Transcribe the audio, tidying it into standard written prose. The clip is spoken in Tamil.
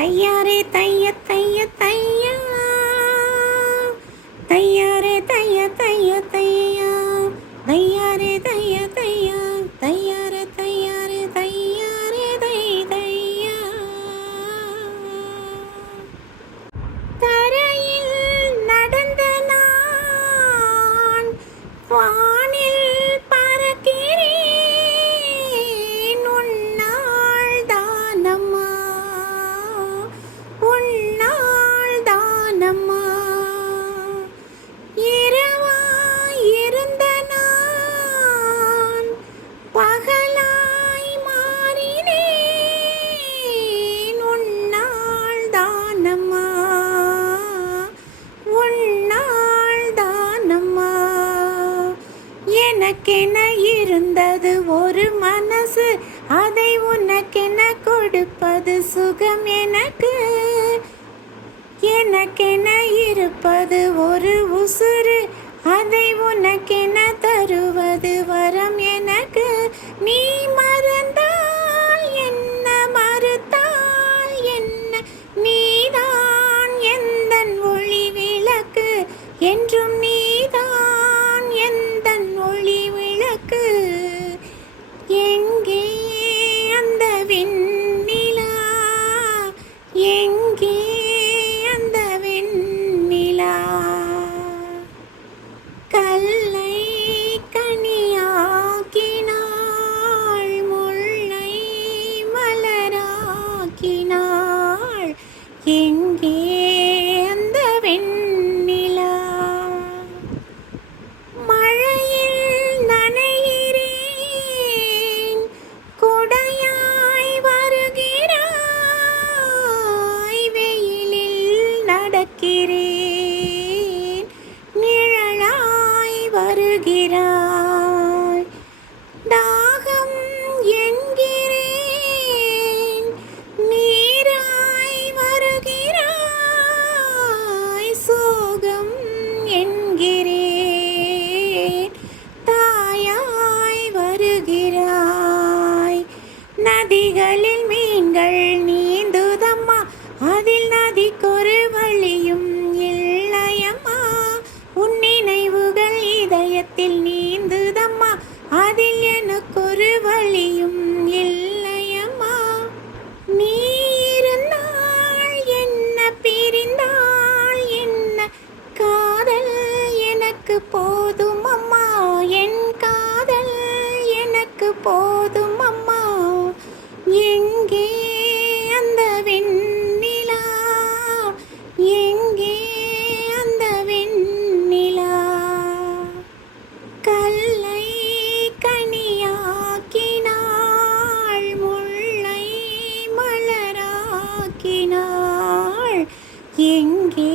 தையாரே தைய தைய தையா, தையாரே தைய தைய தையா, தையாரே தைய தையா, தையாரே தையாரே தையாரே தை தையா. தரையில் நடந்த நான் வானில் பறக்கிறேன், உன்னாள் தானம்மா, உன்னாள் தானம்மா. இரவாய் இருந்த நான் பகலாய் மாறினேன், உன்னாள் தானம்மா, உன்னாள் தானம்மா. எனக்கென இருந்தது ஒரு மனசு, அதை உனக்கென கொடுப்பது சுகம் எனக்கு. எனக்கென இருப்பது ஒரு உசுறு, அதை உனக்கென தருவது வரம் எனக்கு. நீ மறந்தால் என்ன, மறுத்தால் என்ன, நீதான் எந்தன் ஒளி விளக்கு, என்றும் நீதான் எந்தன் ஒளி விளக்கு. எங்கே அந்த வெண்ணிலா, எங்கே அந்த வெண்ணிலா. கல்லை கனியாக்கினாள், முல்லை மலராக்கினாள், எங்கே அந்த வெண்ணிலா. மழையில் நனைகிறேன், கொடையாய் வருகிறாய், வெயிலில் நடக்கிறேன், நிழலாய் வருகிறாய். தாகம் என்கிறேன், நீராய் வருகிறாய், சோகம் என்கிறேன், தாயாய் வருகிறாய். நதிகளில் மீன்கள் நீந்துதம்மா, அதில் நதிக்கொரு வழியும் இல்லையம்மா. உன் நினைவுகள் இதயத்தில் நீந்துதம்மா, அதில் எனக்கொரு வழியும் இல்லையம்மா. நீ இருந்தால் என்ன, பிரிந்தால் என்ன, காதல் எனக்கு போதும் அம்மா, என் காதல் எனக்கு போதும் அம்மா. எங்கே அந்த வெண்ணிலா, எங்கே அந்த வெண்ணிலா. கல்லை கனியாக்கினாள், முல்லை மலராக்கினாள், எங்கே